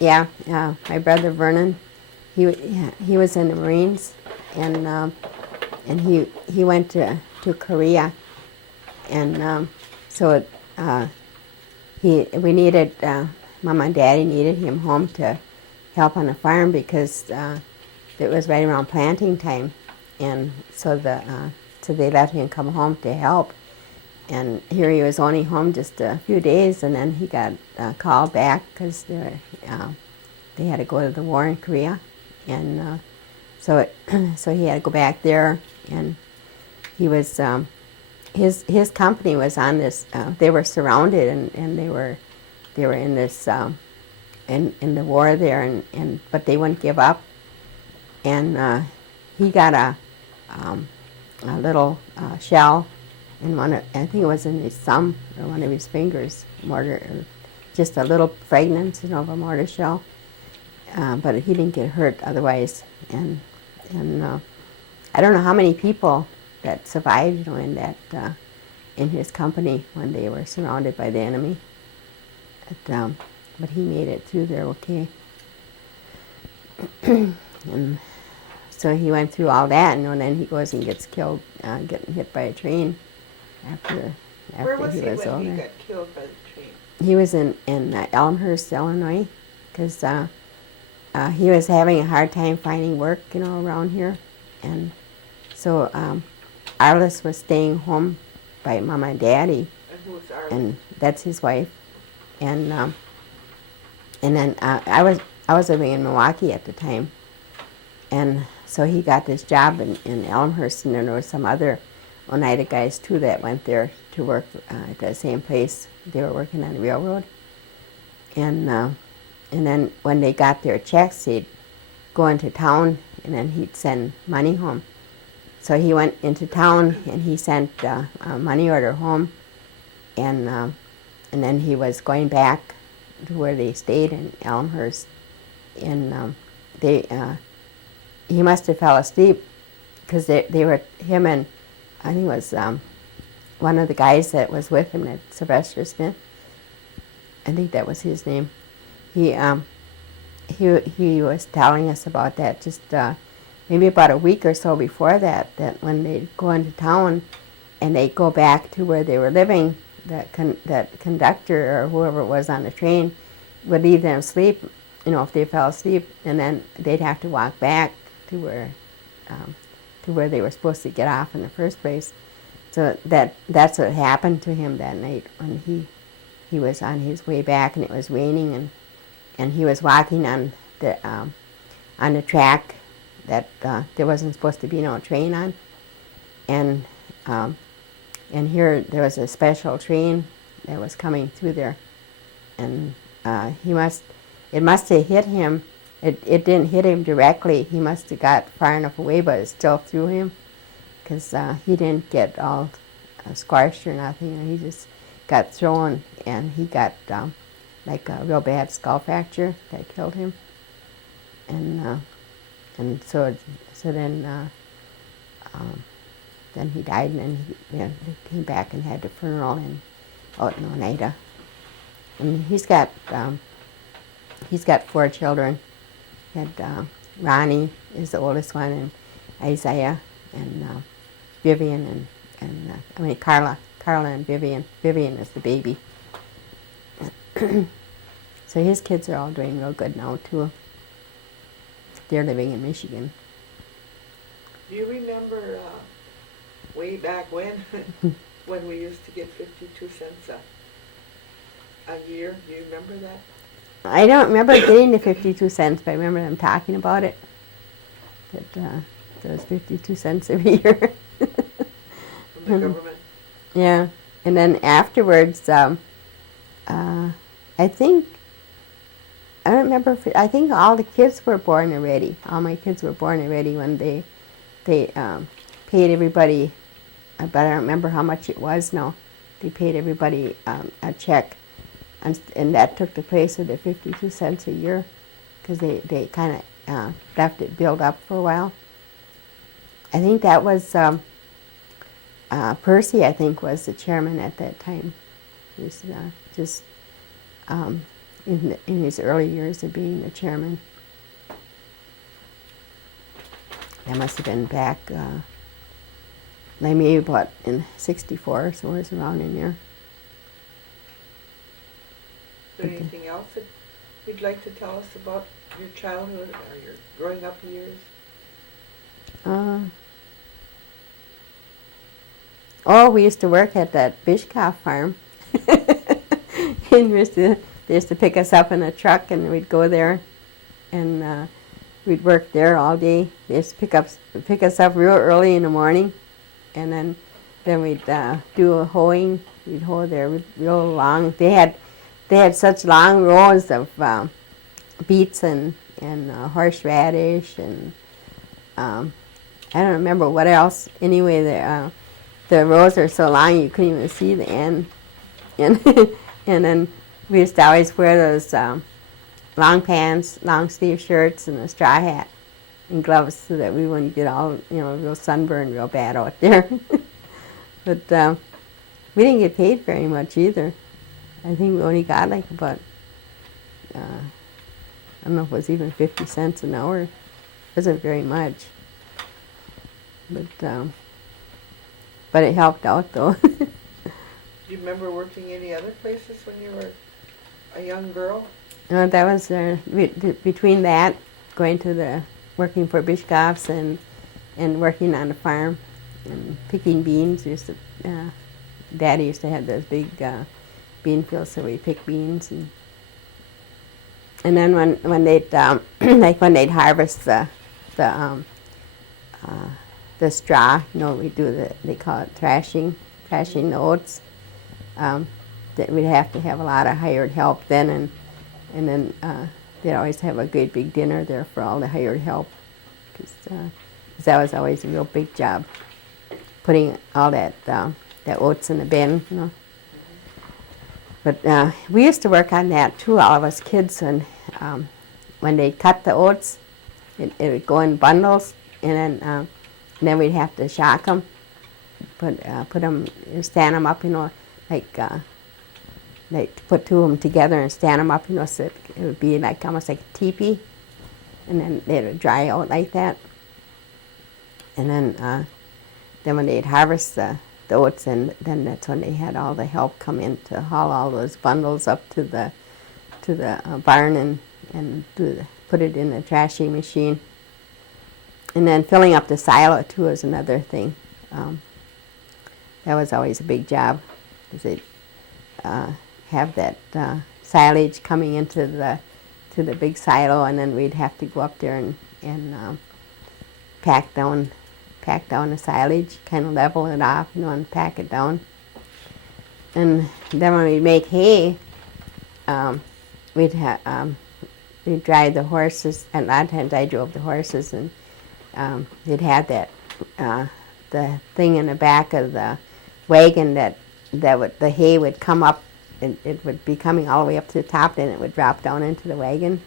Yeah, my brother Vernon, he was in the Marines, and he went to Korea, and so we needed Mom and Daddy needed him home to help on the farm because it was right around planting time, and so they let him come home to help. And here he was only home just a few days, and then he got called back because they had to go to the war in Korea, and so he had to go back there, and he was his company was on this. They were surrounded, and they were in this in the war there, and but they wouldn't give up, and he got a little shell in I think it was in his thumb or one of his fingers, just a little fragment, of a mortar shell. But he didn't get hurt otherwise, and I don't know how many people that survived, in that in his company when they were surrounded by the enemy. But he made it through there okay. And so he went through all that, and then he goes and gets killed, getting hit by a train after Where was he was when older. he got killed by the train? He was in Elmhurst, Illinois, because he was having a hard time finding work, around here, and so Arliss was staying home by Mama and Daddy, And who's Arliss? and that's his wife, and then I was living in Milwaukee at the time, and so he got this job in Elmhurst, and there were some other Oneida guys too that went there to work at the same place. They were working on the railroad, and then when they got their checks, he'd go into town, and then he'd send money home. So he went into town and he sent a money order home, and then he was going back to where they stayed in Elmhurst, and he must have fell asleep because they were him and I think it was one of the guys that was with him, that Sylvester Smith. I think that was his name. He was telling us about that just maybe about a week or so before that when they go into town and they go back to where they were living, that conductor or whoever it was on the train would leave them asleep, if they fell asleep, and then they'd have to walk back to where they were supposed to get off in the first place. So that's what happened to him that night when he was on his way back, and it was raining, and he was walking on the track that there wasn't supposed to be no train on, and here there was a special train that was coming through there, and it must have hit him. It didn't hit him directly. He must have got far enough away, but it still threw him, because he didn't get all squashed or nothing. He just got thrown, and he got like a real bad skull fracture that killed him, and so then he died, and then he came back and had the funeral out in Oneida. And he's got 4 children. He had Ronnie is the oldest one, and Isaiah, and Vivian, and Carla and Vivian. Vivian is the baby. So his kids are all doing real good now too. They're living in Michigan. Do you remember way back when we used to get 52 cents a year? Do you remember that? I don't remember getting the 52 cents, but I remember them talking about it. That there was 52 cents every year. From the government? Yeah, and then afterwards, I think all the kids were born already. All my kids were born already when they paid everybody, but I don't remember how much it was now. They paid everybody a check, and that took the place of the 52 cents a year, because they kind of left it build up for a while. I think that was Percy, I think, was the chairman at that time. He was in his early years of being the chairman. That must have been back, maybe about in '64, so it was around in there. Is there anything else that you'd like to tell us about your childhood or your growing up years? We used to work at that Bishkoff farm. And they used to pick us up in a truck, and we'd go there, and we'd work there all day. They used to pick us up real early in the morning, and then we'd do a hoeing. We'd hoe there real long. They had such long rows of beets and horseradish, and I don't remember what else. Anyway, the rows are so long you couldn't even see the end. And and then we used to always wear those long pants, long sleeve shirts, and a straw hat and gloves so that we wouldn't get all real sunburned real bad out there. But we didn't get paid very much either. I think we only got like about I don't know if it was even 50 cents an hour. It wasn't very much. But it helped out though. Do you remember working any other places when you were a young girl? No, that was between that, going to working for Bishkoff's and working on the farm and picking beans. Daddy used to have those big bean fields, so we pick beans, and then when they'd like when they'd harvest the straw, we do they call it thrashing the oats. That we'd have to have a lot of hired help then, and then they'd always have a great big dinner there for all the hired help, because that was always a real big job, putting all that oats in the bin, But we used to work on that too, all of us kids, and when they cut the oats, it would go in bundles, and then we'd have to shock them, put them, stand them up, like put two of them together and stand them up, so it would be like almost like a teepee, and then they would dry out like that. And then when they'd harvest the oats, and then that's when they had all the help come in to haul all those bundles up to the barn and put it in the thrashing machine. And then filling up the silo too is another thing. That was always a big job, because they'd have that silage coming into the big silo, and then we'd have to go up there and pack down the silage, kind of level it off, and pack it down. And then when we'd make hay, we'd drive the horses, and a lot of times I drove the horses, and they'd have that the thing in the back of the wagon that the hay would come up, and it would be coming all the way up to the top, then it would drop down into the wagon,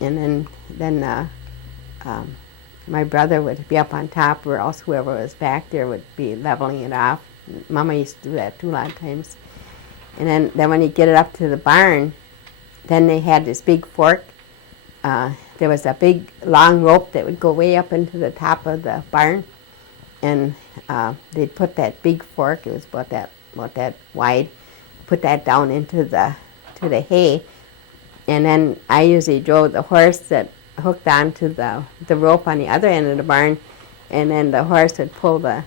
and then my brother would be up on top, or else whoever was back there would be leveling it off. Mama used to do that too a lot of times. And then when you get it up to the barn, then they had this big fork. There was a big long rope that would go way up into the top of the barn, and they'd put that big fork, it was about that wide, put that down into the hay, and then I usually drove the horse that hooked onto the rope on the other end of the barn, and then the horse would pull that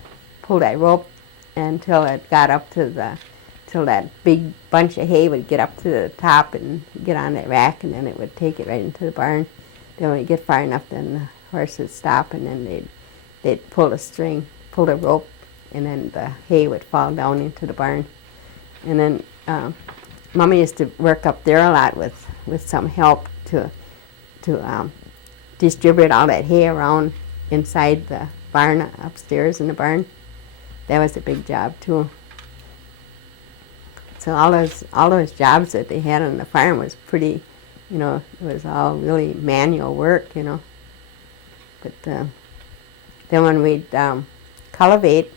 rope until it got up till that big bunch of hay would get up to the top and get on that rack, and then it would take it right into the barn. Then when it get far enough, then the horse would stop, and then they'd pull the rope, and then the hay would fall down into the barn. And then Mama used to work up there a lot with some help to distribute all that hay around inside the barn, upstairs in the barn. That was a big job too. So all those jobs that they had on the farm was pretty, it was all really manual work, But then when we'd cultivate,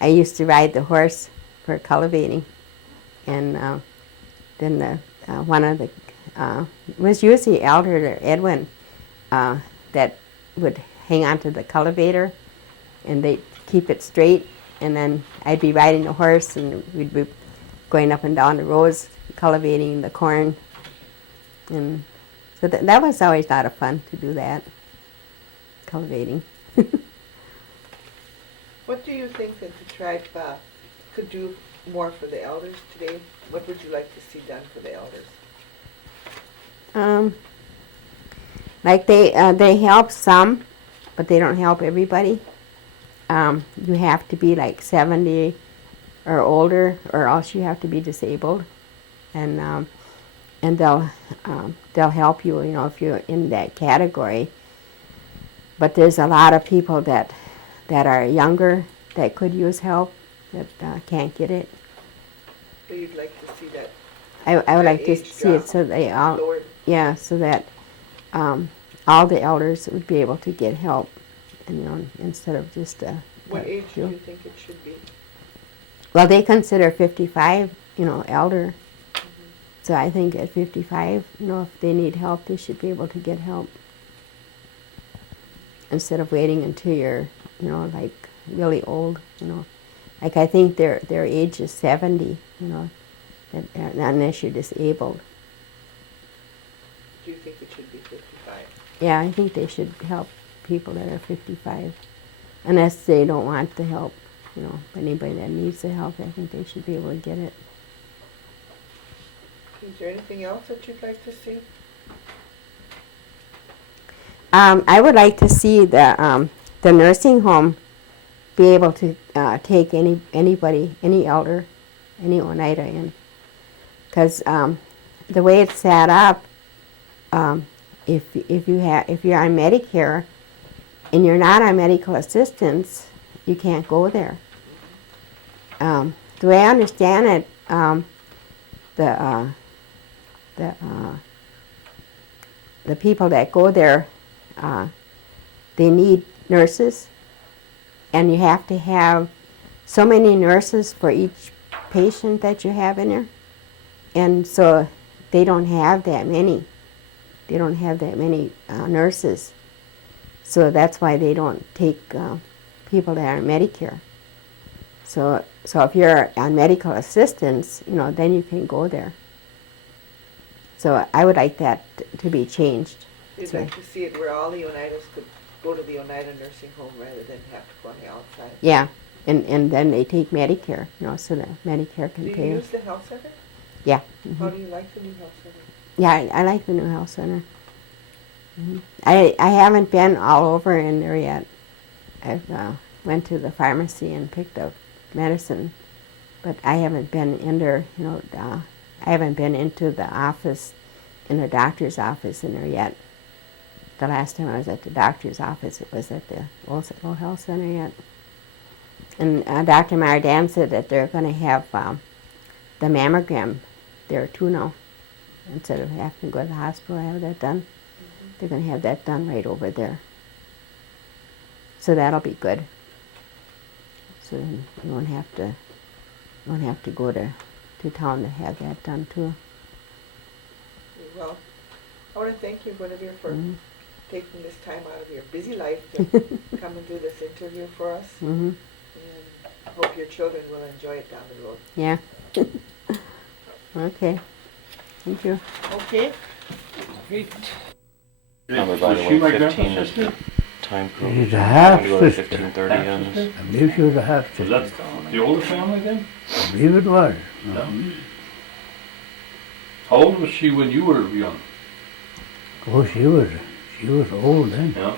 I used to ride the horse for cultivating, and then one of the, it was usually Elder or Edwin that would hang on to the cultivator, and they'd keep it straight, and then I'd be riding the horse, and we'd be going up and down the roads, cultivating the corn. And so that was always a lot of fun to do that, cultivating. What do you think that the tribe could do more for the elders today? What would you like to see done for the elders? Like they help some, but they don't help everybody. You have to be like 70 or older, or else you have to be disabled, and they'll help you, you know, if you're in that category. But there's a lot of people that are younger that could use help that can't get it. So you'd like to see that? I would like to age see it so they all, lowered? yeah, so that all the elders would be able to get help, and, you know, instead of just what age do you think it should be? Well, they consider 55, you know, elder. Mm-hmm. So I think at 55, you know, if they need help, they should be able to get help. Instead of waiting until you're, you know, like really old, you know. Like I think their age is 70, you know, not unless you're disabled. Do you think it should be 55? Yeah, I think they should help people that are 55. Unless they don't want the help, you know, anybody that needs the help, I think they should be able to get it. Is there anything else that you'd like to see? I would like to see the nursing home be able to take anybody, any elder, any Oneida in, because the way it's set up, if you're on Medicare and you're not on medical assistance, you can't go there. The way I understand it, the people that go there, they need nurses, and you have to have so many nurses for each patient that you have in there, and so they don't have that many. They don't have that many nurses, so that's why they don't take people that are on Medicare. So if you're on medical assistance, you know, then you can go there. So I would like that to be changed. You'd like to see it where all the Oneidas could go to the Oneida nursing home rather than have to go on the outside. Yeah, and then they take Medicare, you know, so that Medicare can pay. Do you use the health center? Yeah. Mm-hmm. How do you like the new health center? Yeah, I like the new health center. Mm-hmm. I haven't been all over in there yet. I've went to the pharmacy and picked up medicine, but I haven't been in there, you know, I haven't been into the office, in the doctor's office in there yet. The last time I was at the doctor's office, it was at the old health center yet. And Dr. Mardan said that they're going to have the mammogram there too now. Instead of having to go to the hospital to have that done, they're going to have that done right over there. So that'll be good. So then you won't have to go to town to have that done too. Well, I want to thank you, Gwenevere, for taking this time out of your busy life to come and do this interview for us. And I hope your children will enjoy it down the road. Yeah. Okay. Thank you. Okay. Great. Number, by the way, 15 is the time code. She's a half I'm going to go to sister. 15:30 on this. I believe she was a half Was sister. that the older family then? I believe it was. How old was she when you were young? Oh, she was old then. Yeah.